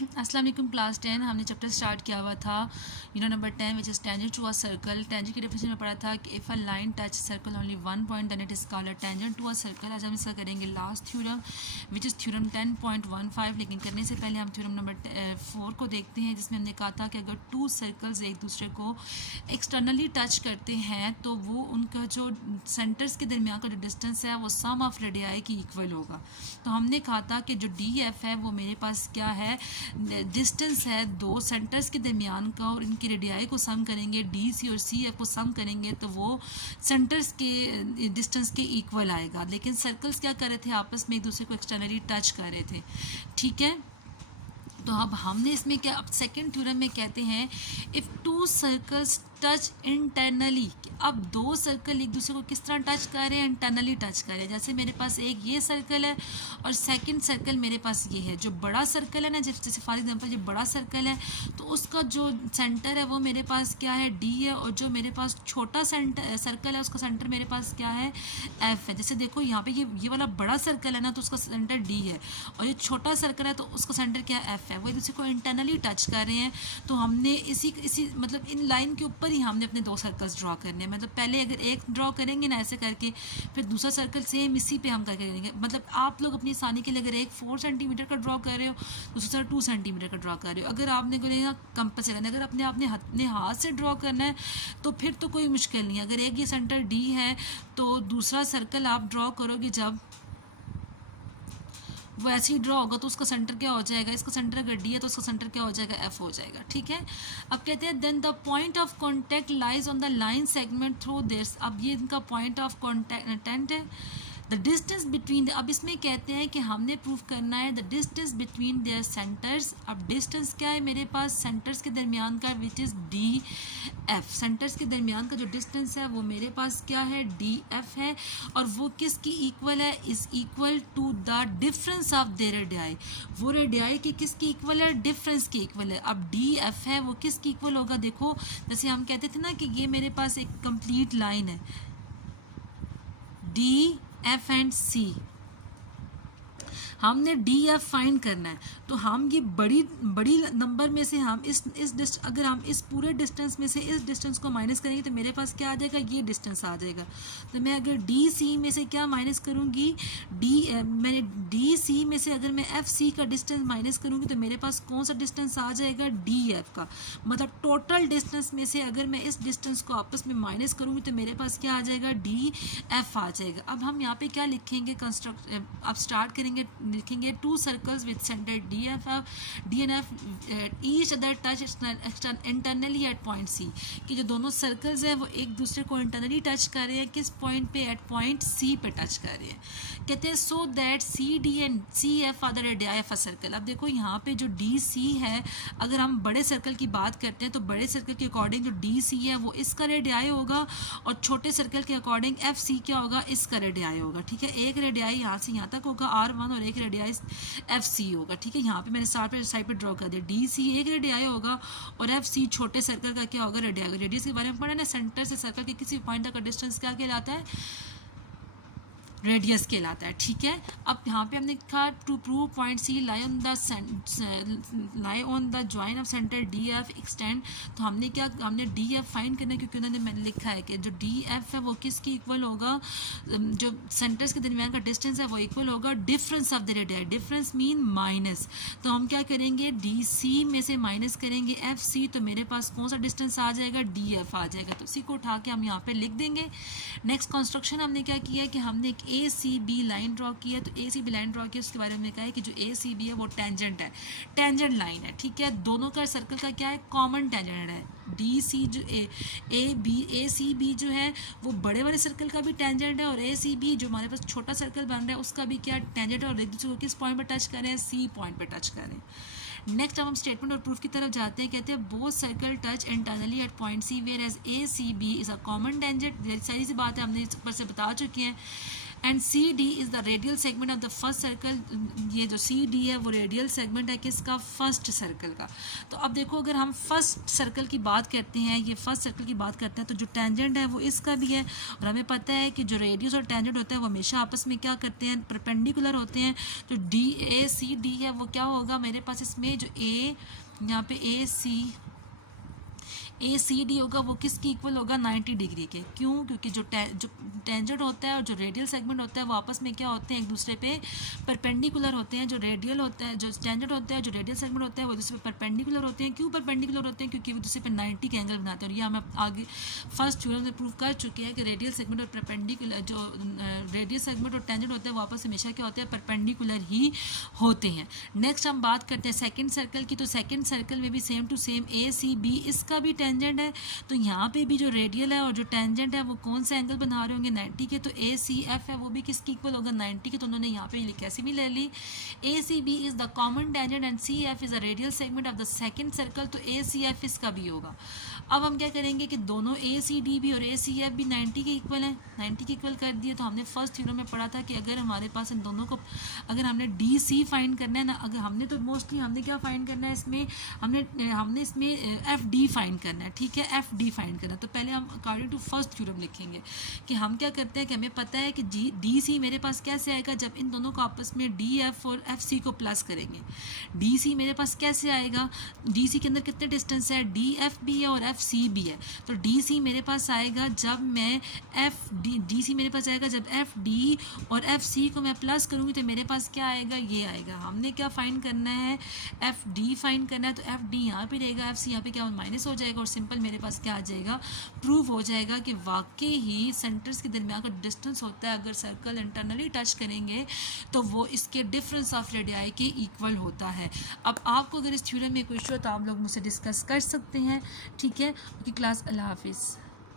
अस्सलाम वालेकुम क्लास 10 हमने चैप्टर स्टार्ट किया हुआ था unit number 10 which is tangent to a circle. Tangent की डेफिनेशन में पढ़ा था कि if a line touch circle only one point then it is called a tangent to a circle. आज हम इसका करेंगे last theorem which is theorem 10.15। लेकिन करने से पहले हम थ्योरम नंबर 4 को देखते हैं, जिसमें हमने कहा था कि अगर टू सर्कल्स एक दूसरे को एक्सटर्नली टच करते हैं तो वो उनका जो सेंटर्स के दरमियान का जो डिस्टेंस है वो सम ऑफ रेडियाई की इक्वल होगा। तो हमने कहा था कि जो डी एफ है वो मेरे पास क्या है, डिस्टेंस है दो सेंटर्स के दरमियान का, और इनकी रेडियाई को सम करेंगे, डी सी और सी एफ को सम करेंगे तो वो सेंटर्स के डिस्टेंस के इक्वल आएगा। लेकिन सर्कल्स क्या कर रहे थे, आपस में एक दूसरे को एक्सटर्नली टच कर रहे थे। ठीक है, तो अब हमने इसमें क्या, अब सेकंड थ्योरम में कहते हैं if two circles touch internally, अब दो सर्कल एक दूसरे को किस तरह टच कर रहे हैं, इंटरनली टच कर रहे हैं। जैसे मेरे पास एक ये सर्कल है और सेकंड सर्कल मेरे पास ये है। जो बड़ा सर्कल है ना, जैसे फॉर एग्जांपल जो बड़ा सर्कल है तो उसका जो सेंटर है वो मेरे पास क्या है, डी है, और जो मेरे पास छोटा सर्कल है उसका सेंटर मेरे पास क्या है, एफ है। जैसे देखो यहाँ पे ये वाला बड़ा सर्कल है ना तो उसका सेंटर डी है, और ये छोटा सर्कल है तो उसका सेंटर क्या है, एफ है। वो एक दूसरे को इंटरनली टच कर रहे हैं। तो हमने इसी मतलब इन लाइन के ऊपर ही हमने अपने दो सर्कल्स ड्रॉ करने हैं। मतलब पहले अगर एक ड्रॉ करेंगे ना ऐसे करके, फिर दूसरा सर्कल सेम इसी पे हम करके करेंगे। मतलब आप लोग अपनी आसानी के लिए अगर एक 4 सेंटीमीटर का ड्रॉ कर रहे हो, दूसरा 2 सेंटीमीटर का ड्रॉ कर रहे हो। अगर आपने को कंपास से करना है, अगर अपने हाथ से ड्रॉ करना है तो फिर तो कोई मुश्किल नहीं है। अगर एक ये सेंटर डी है तो दूसरा सर्कल आप ड्रॉ करोगे, जब वो ऐसे ही ड्रॉ होगा तो उसका सेंटर क्या हो जाएगा, इसका सेंटर अगर डी है तो उसका सेंटर क्या हो जाएगा, एफ हो जाएगा। ठीक है, अब कहते हैं then the point of contact lies on the line segment through this. अब ये इनका पॉइंट ऑफ कॉन्टैक्ट है। द डिस्टेंस बिटवीन, अब इसमें कहते हैं कि हमने प्रूव करना है the distance between their centres. अब डिस्टेंस क्या है मेरे पास, सेंटर्स के दरमियान का, which is D F. Centres के दरमियान का जो डिस्टेंस है वो मेरे पास क्या है, डी एफ है, और वो किसकी इक्वल है, is equal to the difference of their radii. वो रेडियाई की किसकी इक्वल है, डिफरेंस की इक्वल है। अब डी एफ है वो किसकी इक्वल होगा, देखो जैसे हम कहते थे ना कि ये मेरे पास एक कंप्लीट लाइन है, डी एफ एंड सी। हमने डी एफ फाइंड करना है तो हम ये बड़ी नंबर में से हम अगर हम इस पूरे डिस्टेंस में से इस डिस्टेंस को माइनस करेंगे तो मेरे पास क्या आ जाएगा, ये डिस्टेंस आ जाएगा। तो मैं अगर डी सी में से क्या माइनस करूँगी, मैंने डी सी में से अगर मैं एफ सी का डिस्टेंस माइनस करूँगी तो मेरे पास कौन सा डिस्टेंस आ जाएगा, डी एफ का। मतलब टोटल डिस्टेंस में से अगर मैं इस डिस्टेंस को आपस में माइनस करूँगी तो मेरे पास क्या आ जाएगा, डी एफ आ जाएगा। अब हम यहाँ पे क्या लिखेंगे, अब स्टार्ट करेंगे, लिखेंगे two circles with centre D and F each other touch internally at point C. कि जो दोनों सर्कल्स हैं वो एक दूसरे को इंटरनली टच कर रहे हैं, किस पॉइंट पे, एट पॉइंट सी पे टच कर रहे हैं। कहते हैं so that C D and C F are the radii of a circle. अब देखो यहाँ पे जो डी सी है, अगर हम बड़े सर्कल की बात करते हैं तो बड़े सर्कल के अकॉर्डिंग जो डी सी है वो इसका रेडियाई होगा, और छोटे सर्कल के अकॉर्डिंग एफ सी क्या होगा, इसका रेडियाई होगा। ठीक है, एक रेडियाई यहाँ से यहाँ तक होगा R1 और एक रेडियाई एफ सी होगा। ठीक है, यहाँ पे मैंने साइड पे ड्रॉ कर दिया, डी सी एक रेडियाई होगा और एफ सी छोटे सर्कल का क्या होगा, रेडियाई। रेडियस के बारे में पढ़ा ना, सेंटर से सर्कल के किसी पॉइंट तक का डिस्टेंस क्या कहलाता है, रेडियस कहलाता है। ठीक है, अब यहाँ पे हमने कहा to prove point C lie on the join of centre D F extend. तो हमने डी एफ फाइंड करना है, क्योंकि उन्होंने मैंने लिखा है कि जो डी एफ है वो किसकी इक्वल होगा, जो सेंटर्स के दरमियान का डिस्टेंस है वो इक्वल होगा difference of the radii. Difference mean minus. तो हम क्या करेंगे, डी सी में से माइनस करेंगे एफ सी, तो मेरे पास कौन सा डिस्टेंस आ जाएगा, डी एफ आ जाएगा। तो इसी को उठा के हम यहाँ पे लिख देंगे। नेक्स्ट कंस्ट्रक्शन हमने क्या किया है कि हमने एक ए सी बी लाइन ड्रॉ की है। तो ए सी बी लाइन ड्रॉ की, उसके बारे में कहा है कि जो ए सी बी है वो टेंजेंट है, टेंजेंट लाइन है। ठीक है, दोनों का सर्कल का क्या है, कॉमन टेंजेंट है। डी सी जो ए सी बी जो है वो बड़े वाले सर्कल का भी टेंजेंट है, और ए सी बी जो हमारे पास छोटा सर्कल बन रहा है उसका भी क्या टेंजेंट है, और एक दूसरे को किस पॉइंट पर टच करें, सी पॉइंट पर टच करें। नेक्स्ट हम स्टेटमेंट और प्रूफ की तरफ जाते हैं। कहते हैं both circle touch internally at point C whereas A C B is a common tangent. सारी सी बात है, हमने इस पर से बता चुके हैं। And C D is the radial segment of the first circle. ये जो सी डी है वो रेडियल सेगमेंट है किसका, फर्स्ट सर्कल का। तो अब देखो अगर हम फर्स्ट सर्कल की बात करते हैं, ये फर्स्ट सर्कल की बात करते हैं, तो जो टेंजेंट है वो इसका भी है, और हमें पता है कि जो रेडियस और टेंजेंट होता है वो हमेशा आपस में क्या करते हैं, परपेंडिकुलर होते हैं। तो डी ए सी डी है वो क्या होगा, मेरे पास इसमें जो यहाँ पे ACD होगा वो किसकी इक्वल होगा 90 डिग्री के। क्यों? क्योंकि जो टेंजेंट होता है और जो रेडियल सेगमेंट होता है वो आपस में क्या होते हैं, एक दूसरे पे परपेंडिकुलर होते हैं। जो रेडियल होता है, जो टेंजेंट होता है, जो रेडियल सेगमेंट होता है वो दूसरे पे परपेंडिकुलर होते हैं। क्यों परपेंडिकुलर होते हैं? क्योंकि वो दूसरे पे 90 के एंगल बनाते हैं। और ये हम आगे फर्स्ट थ्योरम से प्रूव कर चुके हैं कि रेडियल सेगमेंट और परपेंडिकुलर, जो रेडियल सेगमेंट और टेंजेंट होते हैं वो आपस में हमेशा क्या होते हैं, परपेंडिकुलर ही होते हैं। नेक्स्ट हम बात करते हैं सेकेंड सर्कल की। तो सेकेंड सर्कल में भी सेम टू सेम ACB इसका भी टेंजेंट है। तो यहाँ पे भी जो रेडियल है और जो टेंजेंट है वो कौन सा एंगल बना रहे होंगे, 90 के। तो ACF है वो भी किसकी इक्वल होगा, 90 के। तो उन्होंने यहाँ पे कैसे भी ले ली। ACB is the common tangent and CF is the radial segment of the second circle. तो ACF इसका भी होगा। अब हम क्या करेंगे कि दोनों ACD भी और ACF भी 90 के इक्वल हैं, 90 के इक्वल कर दिए। तो हमने फर्स्ट थ्योरम में पढ़ा था कि अगर हमारे पास इन दोनों को, अगर हमने DC फाइंड करना है ना, अगर हमने तो मोस्टली हमने क्या फाइंड करना है इसमें, हमने इसमें FD फाइंड करना है, ठीक है, FD फाइंड करना है। तो पहले हम अकॉर्डिंग टू फर्स्ट थ्योरम लिखेंगे कि हम क्या करते हैं कि हमें पता है कि DC मेरे पास कैसे आएगा, जब इन दोनों को आपस में DF और FC को प्लस करेंगे। DC मेरे पास कैसे आएगा, DC के अंदर कितने डिस्टेंस है, DF भी है और FC भी है। तो DC मेरे पास आएगा जब मैं DC मेरे पास आएगा जब FD और FC को मैं प्लस करूँगी तो मेरे पास क्या आएगा, ये आएगा। हमने क्या फाइंड करना है, FD फाइंड करना है। तो FD यहाँ पे रहेगा, FC यहाँ पे क्या माइनस हो जाएगा और सिंपल मेरे पास क्या आ जाएगा, प्रूव हो जाएगा कि वाकई ही सेंटर्स के दरमियान का डिस्टेंस होता है, अगर सर्कल इंटरनली टच करेंगे तो वो इसके डिफरेंस ऑफ रेडियाई के इक्वल होता है। अब आपको अगर इस थ्योरम में कोई इशू है तो आप लोग मुझसे डिस्कस कर सकते हैं, ठीक है। क्लास, अल्लाह हाफिज़।